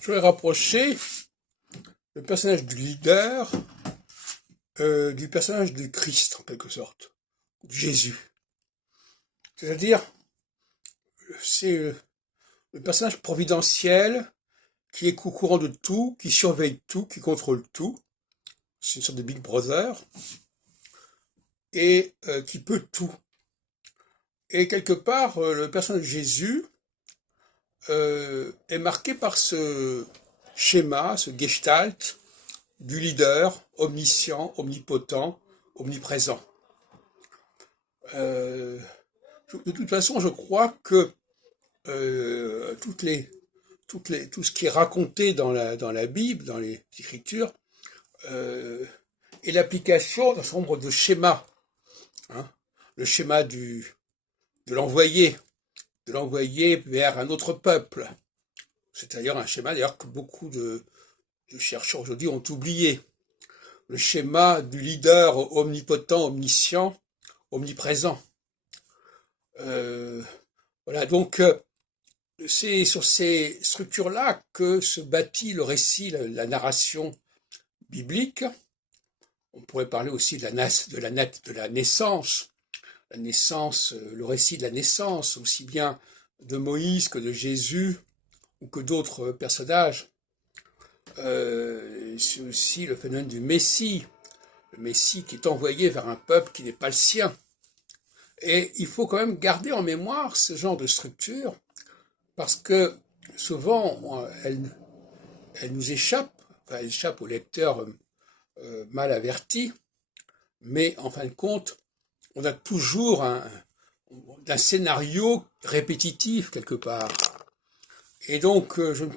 Je vais rapprocher le personnage du leader du personnage du Christ, en quelque sorte, de Jésus. C'est-à-dire, c'est le personnage providentiel qui est au courant de tout, qui surveille tout, qui contrôle tout. C'est une sorte de Big Brother et qui peut tout. Et quelque part, le personnage de Jésus est marqué par ce schéma, ce gestalt du leader omniscient, omnipotent, omniprésent. De toute façon, je crois que tout ce qui est raconté dans la Bible, dans les Écritures, est l'application d'un certain nombre de schémas. Hein, le schéma de l'envoyé vers un autre peuple. C'est d'ailleurs un schéma d'ailleurs que beaucoup de chercheurs aujourd'hui ont oublié. Le schéma du leader omnipotent, omniscient, omniprésent. Voilà, donc c'est sur ces structures-là que se bâtit le récit, la narration biblique. On pourrait parler aussi de la naissance, le récit de la naissance, aussi bien de Moïse que de Jésus ou que d'autres personnages. C'est aussi le phénomène du Messie, le Messie qui est envoyé vers un peuple qui n'est pas le sien. Et il faut quand même garder en mémoire ce genre de structure, parce que souvent, elle nous échappe, enfin, elle échappe au lecteur mal averti, mais en fin de compte, on a toujours un scénario répétitif quelque part. Et donc, je ne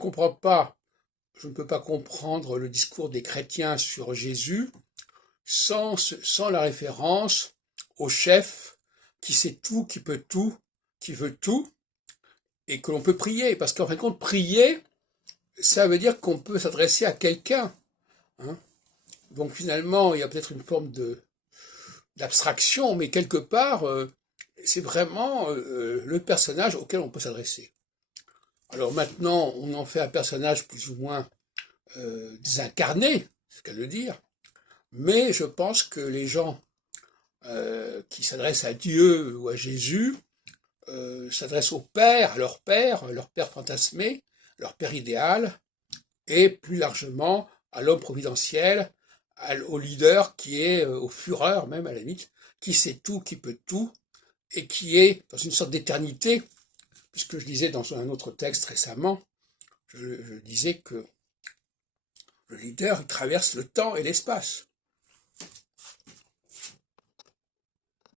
peux pas comprendre le discours des chrétiens sur Jésus sans la référence au chef qui sait tout, qui peut tout, qui veut tout, et que l'on peut prier. Parce qu'en fin de compte, prier, ça veut dire qu'on peut s'adresser à quelqu'un. Hein. Donc finalement, il y a peut-être une forme d'abstraction, mais quelque part, c'est vraiment le personnage auquel on peut s'adresser. Alors maintenant, on en fait un personnage plus ou moins désincarné, c'est qu'à le dire, mais je pense que les gens qui s'adressent à Dieu ou à Jésus s'adressent au Père, à leur Père fantasmé, leur Père idéal, et plus largement à l'homme providentiel, au leader qui est au Führer même à la limite, qui sait tout, qui peut tout, et qui est dans une sorte d'éternité, puisque je disais dans un autre texte récemment, je disais que le leader il traverse le temps et l'espace.